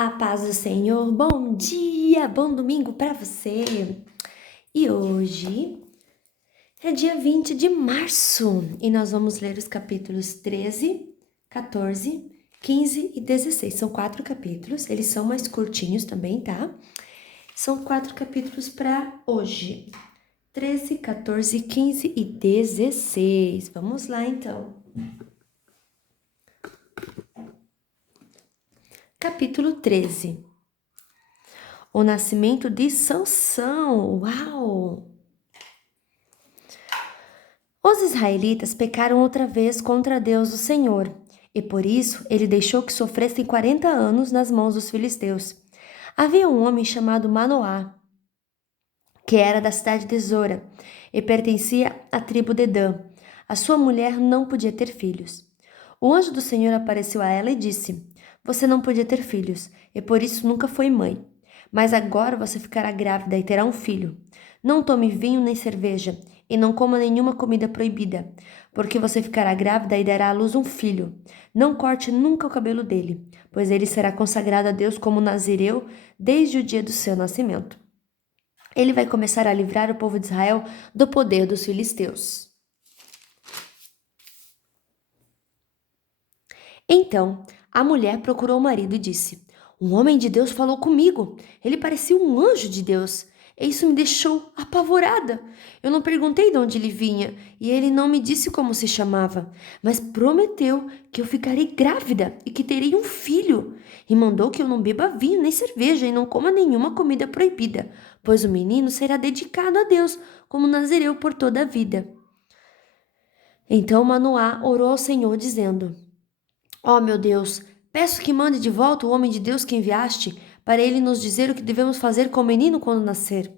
A paz do Senhor, bom dia, bom domingo para você. E hoje é dia 20 de março e nós vamos ler os capítulos 13, 14, 15 e 16. São 4 capítulos, eles são mais curtinhos também, tá? São 4 capítulos para hoje: 13, 14, 15 e 16. Vamos lá então. Capítulo 13. O nascimento de Sansão. Uau! Os israelitas pecaram outra vez contra Deus, o Senhor, e por isso ele deixou que sofressem 40 anos nas mãos dos filisteus. Havia um homem chamado Manoá, que era da cidade de Zora, e pertencia à tribo de Dan. A sua mulher não podia ter filhos. O anjo do Senhor apareceu a ela e disse: Você não podia ter filhos, e por isso nunca foi mãe. Mas agora você ficará grávida e terá um filho. Não tome vinho nem cerveja, e não coma nenhuma comida proibida, porque você ficará grávida e dará à luz um filho. Não corte nunca o cabelo dele, pois ele será consagrado a Deus como nazireu desde o dia do seu nascimento. Ele vai começar a livrar o povo de Israel do poder dos filisteus. Então, a mulher procurou o marido e disse: Um homem de Deus falou comigo. Ele parecia um anjo de Deus. E isso me deixou apavorada. Eu não perguntei de onde ele vinha e ele não me disse como se chamava, mas prometeu que eu ficarei grávida e que terei um filho. E mandou que eu não beba vinho nem cerveja e não coma nenhuma comida proibida, pois o menino será dedicado a Deus como nazireu por toda a vida. Então Manoá orou ao Senhor, dizendo: Ó meu Deus, peço que mande de volta o homem de Deus que enviaste, para ele nos dizer o que devemos fazer com o menino quando nascer.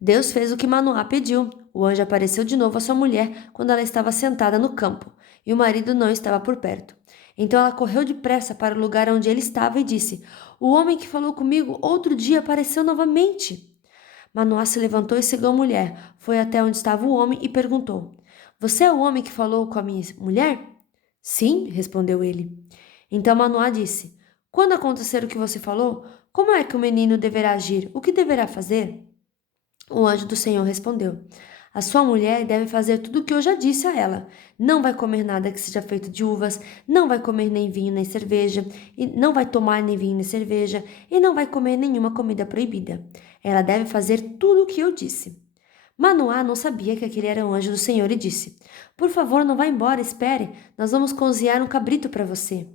Deus fez o que Manoá pediu. O anjo apareceu de novo à sua mulher quando ela estava sentada no campo, e o marido não estava por perto. Então ela correu depressa para o lugar onde ele estava e disse: O homem que falou comigo outro dia apareceu novamente. Manoá se levantou e seguiu a mulher, foi até onde estava o homem e perguntou: Você é o homem que falou com a minha mulher? Sim, respondeu ele. Então Manoá disse: Quando acontecer o que você falou, como é que o menino deverá agir? O que deverá fazer? O anjo do Senhor respondeu: A sua mulher deve fazer tudo o que eu já disse a ela. Não vai comer nada que seja feito de uvas, não vai comer nem vinho nem cerveja, e não vai tomar nem vinho nem cerveja, e não vai comer nenhuma comida proibida. Ela deve fazer tudo o que eu disse. Manoá não sabia que aquele era o anjo do Senhor e disse: Por favor, não vá embora, espere, nós vamos cozinhar um cabrito para você.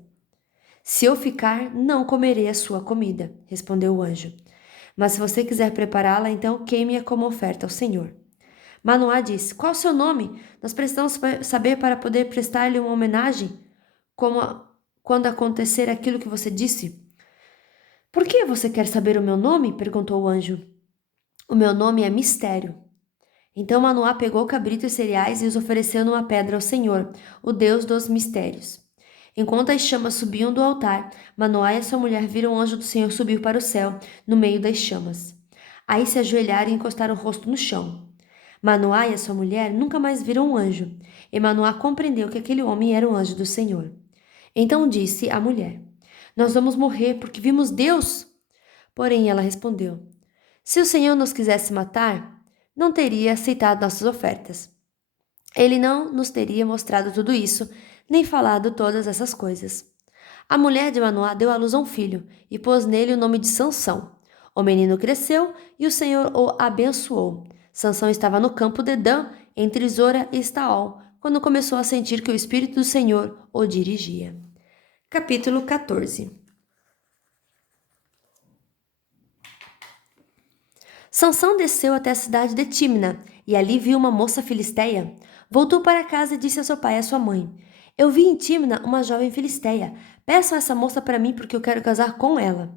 Se eu ficar, não comerei a sua comida, respondeu o anjo. Mas se você quiser prepará-la, então queime-a como oferta ao Senhor. Manoá disse: Qual o seu nome? Nós precisamos saber para poder prestar-lhe uma homenagem quando acontecer aquilo que você disse. Por que você quer saber o meu nome? Perguntou o anjo. O meu nome é Mistério. Então Manoá pegou o cabrito e cereais e os ofereceu numa pedra ao Senhor, o Deus dos mistérios. Enquanto as chamas subiam do altar, Manoá e a sua mulher viram o anjo do Senhor subir para o céu, no meio das chamas. Aí se ajoelharam e encostaram o rosto no chão. Manoá e a sua mulher nunca mais viram um anjo, e Manoá compreendeu que aquele homem era o anjo do Senhor. Então disse a mulher: Nós vamos morrer porque vimos Deus. Porém ela respondeu: Se o Senhor nos quisesse matar, não teria aceitado nossas ofertas. Ele não nos teria mostrado tudo isso, nem falado todas essas coisas. A mulher de Manoá deu à luz a um filho e pôs nele o nome de Sansão. O menino cresceu e o Senhor o abençoou. Sansão estava no campo de Dan, entre Zora e Estaol, quando começou a sentir que o Espírito do Senhor o dirigia. Capítulo 14. Sansão desceu até a cidade de Tímna e ali viu uma moça filisteia. Voltou para casa e disse a seu pai e a sua mãe: Eu vi em Tímna uma jovem filisteia. Peçam essa moça para mim porque eu quero casar com ela.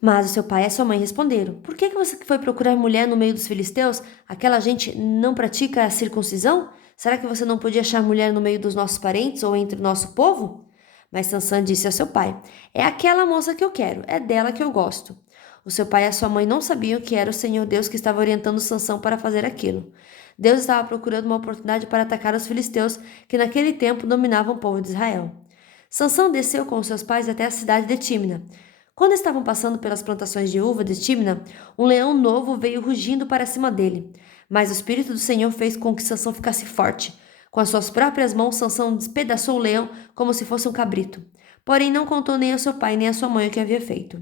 Mas o seu pai e a sua mãe responderam: Por que você foi procurar mulher no meio dos filisteus? Aquela gente não pratica a circuncisão? Será que você não podia achar mulher no meio dos nossos parentes ou entre o nosso povo? Mas Sansão disse ao seu pai: É aquela moça que eu quero, é dela que eu gosto. O seu pai e a sua mãe não sabiam que era o Senhor Deus que estava orientando Sansão para fazer aquilo. Deus estava procurando uma oportunidade para atacar os filisteus, que naquele tempo dominavam o povo de Israel. Sansão desceu com seus pais até a cidade de Tímina. Quando estavam passando pelas plantações de uva de Tímna, um leão novo veio rugindo para cima dele. Mas o Espírito do Senhor fez com que Sansão ficasse forte. Com as suas próprias mãos, Sansão despedaçou o leão como se fosse um cabrito. Porém, não contou nem ao seu pai nem à sua mãe o que havia feito.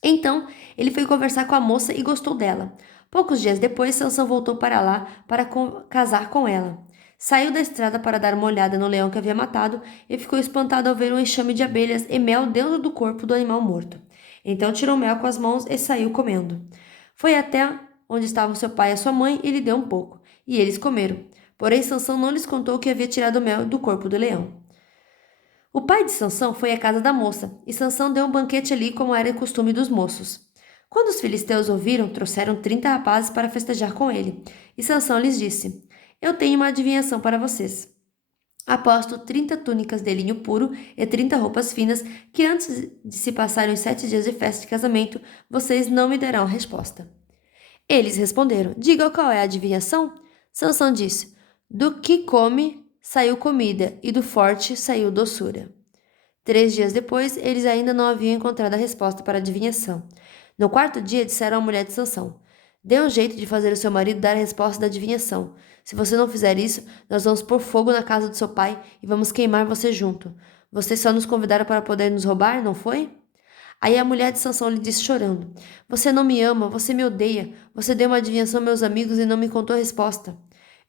Então, ele foi conversar com a moça e gostou dela. Poucos dias depois, Sansão voltou para lá para casar com ela. Saiu da estrada para dar uma olhada no leão que havia matado e ficou espantado ao ver um enxame de abelhas e mel dentro do corpo do animal morto. Então tirou mel com as mãos e saiu comendo. Foi até onde estavam seu pai e sua mãe e lhe deu um pouco, e eles comeram. Porém, Sansão não lhes contou que havia tirado o mel do corpo do leão. O pai de Sansão foi à casa da moça, e Sansão deu um banquete ali como era costume dos moços. Quando os filisteus ouviram, trouxeram 30 rapazes para festejar com ele. E Sansão lhes disse: Eu tenho uma adivinhação para vocês. Aposto 30 túnicas de linho puro e 30 roupas finas que antes de se passarem os 7 dias de festa de casamento, vocês não me darão a resposta. Eles responderam: Diga qual é a adivinhação? Sansão disse: Do que come saiu comida, e do forte saiu doçura. 3 dias depois, eles ainda não haviam encontrado a resposta para a adivinhação. No quarto dia, disseram à mulher de Sansão: Dê um jeito de fazer o seu marido dar a resposta da adivinhação. Se você não fizer isso, nós vamos pôr fogo na casa do seu pai e vamos queimar você junto. Vocês só nos convidaram para poder nos roubar, não foi? Aí a mulher de Sansão lhe disse chorando: Você não me ama, você me odeia. Você deu uma adivinhação aos meus amigos e não me contou a resposta.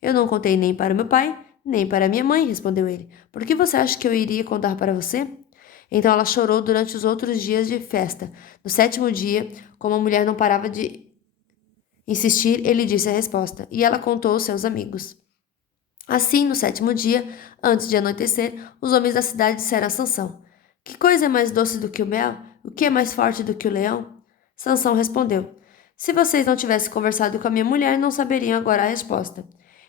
Eu não contei nem para meu pai, nem para minha mãe, respondeu ele. Por que você acha que eu iria contar para você? Então ela chorou durante os outros dias de festa. No 7º dia, como a mulher não parava de insistir, ele disse a resposta, e ela contou aos seus amigos. Assim, no 7º dia, antes de anoitecer, os homens da cidade disseram a Sansão: Que coisa é mais doce do que o mel? O que é mais forte do que o leão? Sansão respondeu: Se vocês não tivessem conversado com a minha mulher, não saberiam agora a resposta.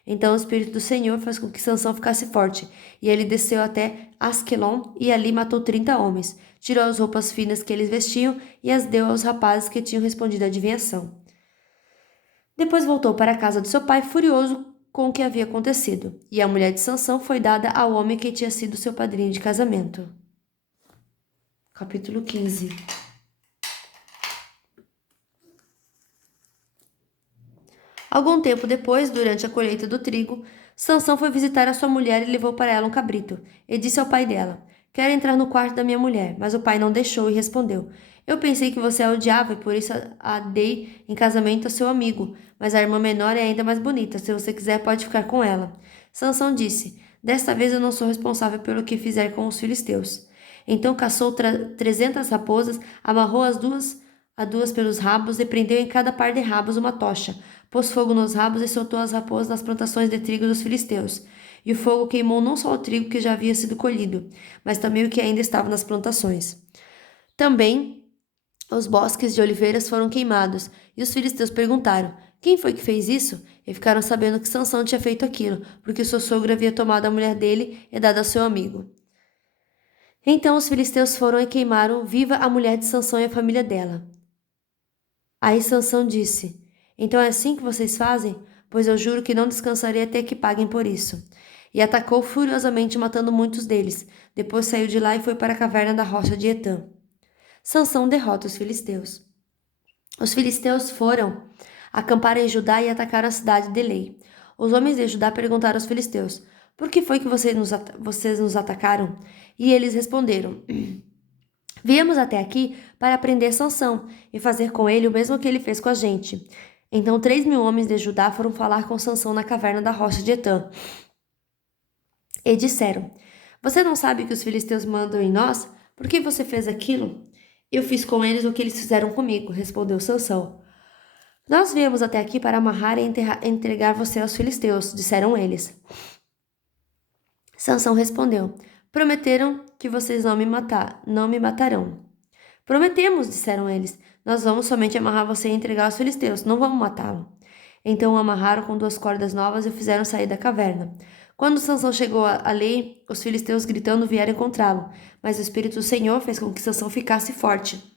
Então o Espírito do Senhor fez com que Sansão ficasse forte, e ele desceu até Asquelon e ali matou 30 homens, tirou as roupas finas que eles vestiam e as deu aos rapazes que tinham respondido à adivinhação. Depois voltou para a casa de seu pai, furioso com o que havia acontecido, e a mulher de Sansão foi dada ao homem que tinha sido seu padrinho de casamento. Capítulo 15. Algum tempo depois, durante a colheita do trigo, Sansão foi visitar a sua mulher e levou para ela um cabrito, e disse ao pai dela: Quero entrar no quarto da minha mulher. Mas o pai não deixou e respondeu: Eu pensei que você a odiava e por isso a dei em casamento a seu amigo, mas a irmã menor é ainda mais bonita. Se você quiser, pode ficar com ela. Sansão disse: Desta vez eu não sou responsável pelo que fizer com os filisteus. Então caçou 300 raposas, amarrou a duas pelos rabos e prendeu em cada par de rabos uma tocha. Pôs fogo nos rabos e soltou as raposas nas plantações de trigo dos filisteus. E o fogo queimou não só o trigo que já havia sido colhido, mas também o que ainda estava nas plantações. Também os bosques de oliveiras foram queimados, e os filisteus perguntaram: Quem foi que fez isso? E ficaram sabendo que Sansão tinha feito aquilo, porque seu sogro havia tomado a mulher dele e dado a seu amigo. Então os filisteus foram e queimaram viva a mulher de Sansão e a família dela. Aí Sansão disse: Então é assim que vocês fazem? Pois eu juro que não descansarei até que paguem por isso. E atacou furiosamente, matando muitos deles. Depois saiu de lá e foi para a caverna da rocha de Etã. Sansão derrota os filisteus. Os filisteus foram acampar em Judá e atacaram a cidade de Elei. Os homens de Judá perguntaram aos filisteus: Por que foi que vocês nos atacaram? E eles responderam: Viemos até aqui para prender Sansão e fazer com ele o mesmo que ele fez com a gente. Então 3.000 homens de Judá foram falar com Sansão na caverna da rocha de Etã. E disseram: Você não sabe que os filisteus mandam em nós? Por que você fez aquilo? Eu fiz com eles o que eles fizeram comigo, respondeu Sansão. Nós viemos até aqui para amarrar e entregar você aos filisteus, disseram eles. Sansão respondeu: Prometeram que vocês não me matarão. Prometemos, disseram eles. Nós vamos somente amarrar você e entregar aos filisteus, não vamos matá-lo. Então o amarraram com 2 cordas novas e o fizeram sair da caverna. Quando Sansão chegou ali, os filisteus gritando vieram encontrá-lo, mas o Espírito do Senhor fez com que Sansão ficasse forte.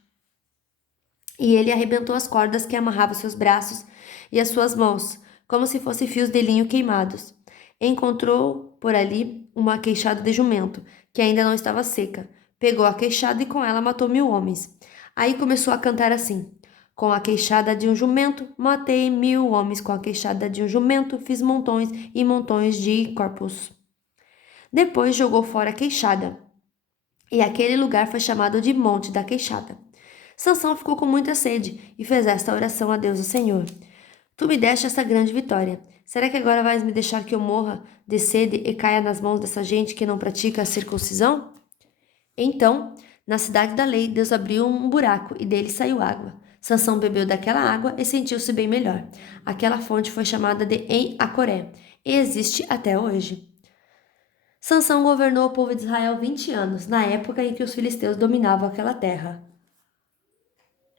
E ele arrebentou as cordas que amarravam seus braços e as suas mãos, como se fossem fios de linho queimados. Encontrou por ali uma queixada de jumento, que ainda não estava seca. Pegou a queixada e com ela matou 1000 homens. Aí começou a cantar assim: com a queixada de um jumento, matei 1000 homens. Com a queixada de um jumento, fiz montões e montões de corpos. Depois jogou fora a queixada, e aquele lugar foi chamado de Monte da Queixada. Sansão ficou com muita sede e fez esta oração a Deus, o Senhor: Tu me deste essa grande vitória. Será que agora vais me deixar que eu morra de sede e caia nas mãos dessa gente que não pratica a circuncisão? Então, na cidade da lei, Deus abriu um buraco e dele saiu água. Sansão bebeu daquela água e sentiu-se bem melhor. Aquela fonte foi chamada de En-Acoré e existe até hoje. Sansão governou o povo de Israel 20 anos, na época em que os filisteus dominavam aquela terra.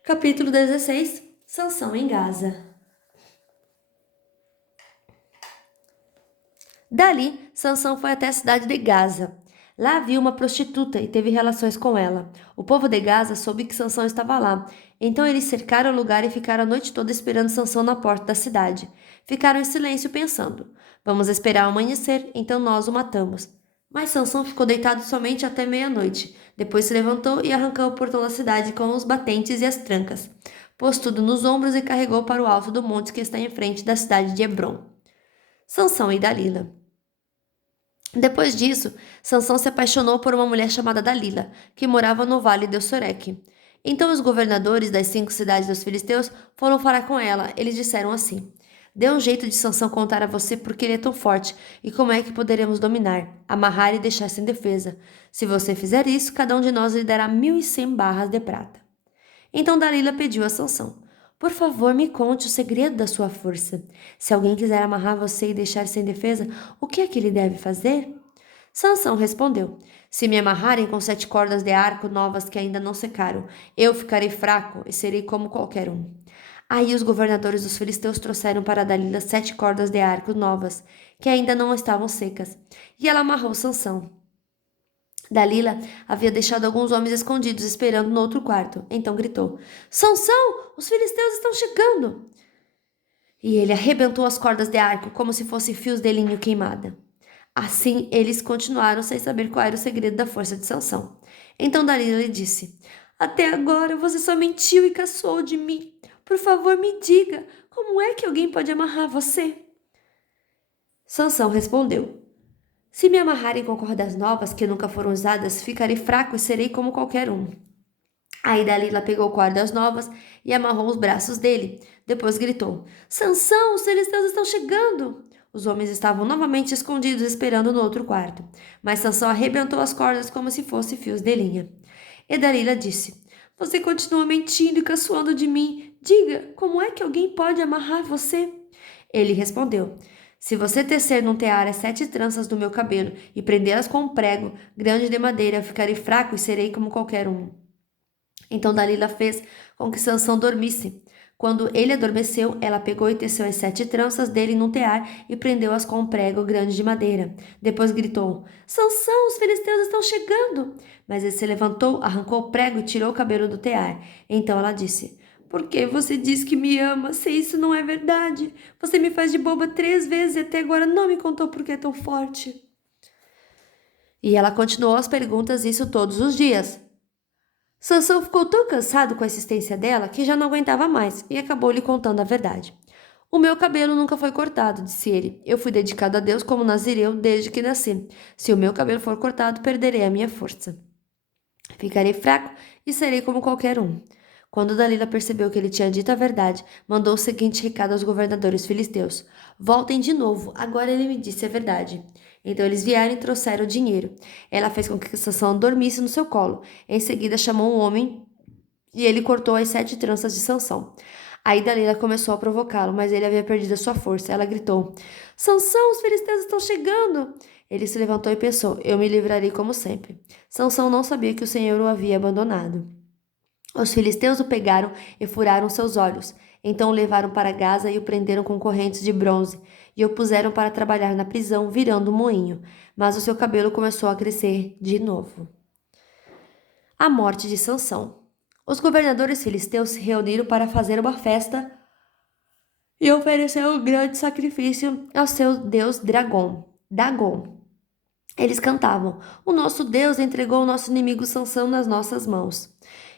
Capítulo 16. Sansão em Gaza. Dali, Sansão foi até a cidade de Gaza. Lá viu uma prostituta e teve relações com ela. O povo de Gaza soube que Sansão estava lá. Então eles cercaram o lugar e ficaram a noite toda esperando Sansão na porta da cidade. Ficaram em silêncio pensando: vamos esperar amanhecer, então nós o matamos. Mas Sansão ficou deitado somente até meia-noite. Depois se levantou e arrancou o portão da cidade com os batentes e as trancas. Pôs tudo nos ombros e carregou para o alto do monte que está em frente da cidade de Hebrom. Sansão e Dalila. Depois disso, Sansão se apaixonou por uma mulher chamada Dalila, que morava no vale de Soreque. Então os governadores das 5 cidades dos filisteus foram falar com ela. Eles disseram assim: Dê um jeito de Sansão contar a você porque ele é tão forte e como é que poderemos dominar, amarrar e deixar sem defesa. Se você fizer isso, cada um de nós lhe dará 1100 barras de prata. Então Dalila pediu a Sansão: Por favor, me conte o segredo da sua força. Se alguém quiser amarrar você e deixar sem defesa, o que é que ele deve fazer? Sansão respondeu: Se me amarrarem com 7 cordas de arco novas que ainda não secaram, eu ficarei fraco e serei como qualquer um. Aí os governadores dos filisteus trouxeram para Dalila 7 cordas de arco novas, que ainda não estavam secas, e ela amarrou Sansão. Dalila havia deixado alguns homens escondidos esperando no outro quarto. Então gritou: Sansão, os filisteus estão chegando! E ele arrebentou as cordas de arco como se fossem fios de linho queimada. Assim, eles continuaram sem saber qual era o segredo da força de Sansão. Então Dalila lhe disse: Até agora você só mentiu e caçoou de mim. Por favor, me diga, como é que alguém pode amarrar você? Sansão respondeu: Se me amarrarem com cordas novas que nunca foram usadas, ficarei fraco e serei como qualquer um. Aí Dalila pegou cordas novas e amarrou os braços dele. Depois gritou: Sansão, os filisteus estão chegando! Os homens estavam novamente escondidos esperando no outro quarto, mas Sansão arrebentou as cordas como se fossem fios de linha. E Dalila disse: Você continua mentindo e caçoando de mim. Diga, como é que alguém pode amarrar você? Ele respondeu: Se você tecer num tear as 7 tranças do meu cabelo e prendê-las com um prego grande de madeira, eu ficarei fraco e serei como qualquer um. Então Dalila fez com que Sansão dormisse. Quando ele adormeceu, ela pegou e teceu as 7 tranças dele num tear e prendeu-as com um prego grande de madeira. Depois gritou: Sansão, os filisteus estão chegando! Mas ele se levantou, arrancou o prego e tirou o cabelo do tear. Então ela disse: Por que você diz que me ama, se isso não é verdade? Você me faz de boba 3 vezes e até agora não me contou por que é tão forte. E ela continuou as perguntas, isso todos os dias. Sansão ficou tão cansado com a insistência dela que já não aguentava mais e acabou lhe contando a verdade. O meu cabelo nunca foi cortado, disse ele. Eu fui dedicado a Deus como nazireu desde que nasci. Se o meu cabelo for cortado, perderei a minha força. Ficarei fraco e serei como qualquer um. Quando Dalila percebeu que ele tinha dito a verdade, mandou o seguinte recado aos governadores filisteus: Voltem de novo, agora ele me disse a verdade. Então eles vieram e trouxeram o dinheiro. Ela fez com que Sansão dormisse no seu colo. Em seguida chamou um homem e ele cortou as 7 tranças de Sansão. Aí Dalila começou a provocá-lo, mas ele havia perdido a sua força. Ela gritou: Sansão, os filisteus estão chegando! Ele se levantou e pensou: Eu me livrarei como sempre. Sansão não sabia que o Senhor o havia abandonado. Os filisteus o pegaram e furaram seus olhos. Então o levaram para Gaza e o prenderam com correntes de bronze, e o puseram para trabalhar na prisão, virando um moinho. Mas o seu cabelo começou a crescer de novo. A morte de Sansão. Os governadores filisteus se reuniram para fazer uma festa e ofereceram um grande sacrifício ao seu deus Dagon. Eles cantavam: O nosso Deus entregou o nosso inimigo Sansão nas nossas mãos.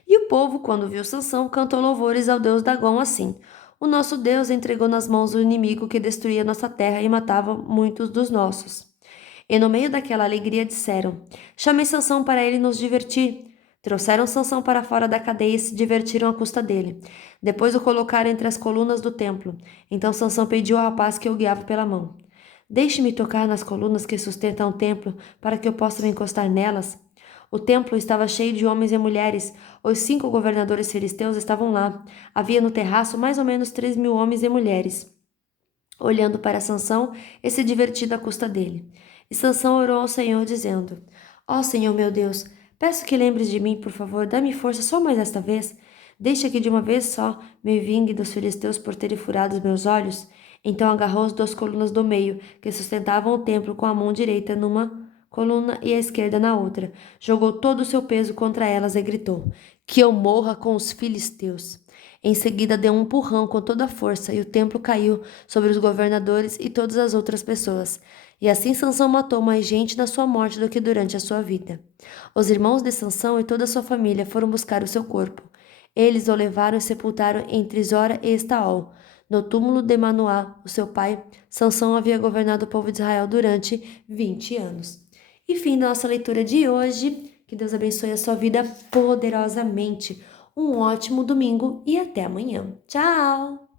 E o povo, quando viu Sansão, cantou louvores ao Deus Dagom assim: O nosso Deus entregou nas mãos o inimigo que destruía nossa terra e matava muitos dos nossos. E no meio daquela alegria disseram: Chamem Sansão para ele nos divertir. Trouxeram Sansão para fora da cadeia e se divertiram à custa dele. Depois o colocaram entre as colunas do templo. Então Sansão pediu ao rapaz que o guiava pela mão: Deixe-me tocar nas colunas que sustentam o templo, para que eu possa me encostar nelas. O templo estava cheio de homens e mulheres. Os 5 governadores filisteus estavam lá. Havia no terraço mais ou menos 3.000 homens e mulheres, olhando para Sansão e se divertindo à custa dele. E Sansão orou ao Senhor, dizendo: Ó Senhor meu Deus, peço que lembres de mim, por favor, dá-me força só mais esta vez. Deixa que de uma vez só me vingue dos filisteus por terem furado os meus olhos. Então agarrou as 2 colunas do meio, que sustentavam o templo, com a mão direita numa coluna e a esquerda na outra. Jogou todo o seu peso contra elas e gritou: Que eu morra com os filisteus. Em seguida deu um empurrão com toda a força, e o templo caiu sobre os governadores e todas as outras pessoas. E assim Sansão matou mais gente na sua morte do que durante a sua vida. Os irmãos de Sansão e toda a sua família foram buscar o seu corpo. Eles o levaram e sepultaram entre Zora e Estaol. No túmulo de Manoá, o seu pai, Sansão havia governado o povo de Israel durante 20 anos. E fim da nossa leitura de hoje. Que Deus abençoe a sua vida poderosamente. Um ótimo domingo e até amanhã. Tchau!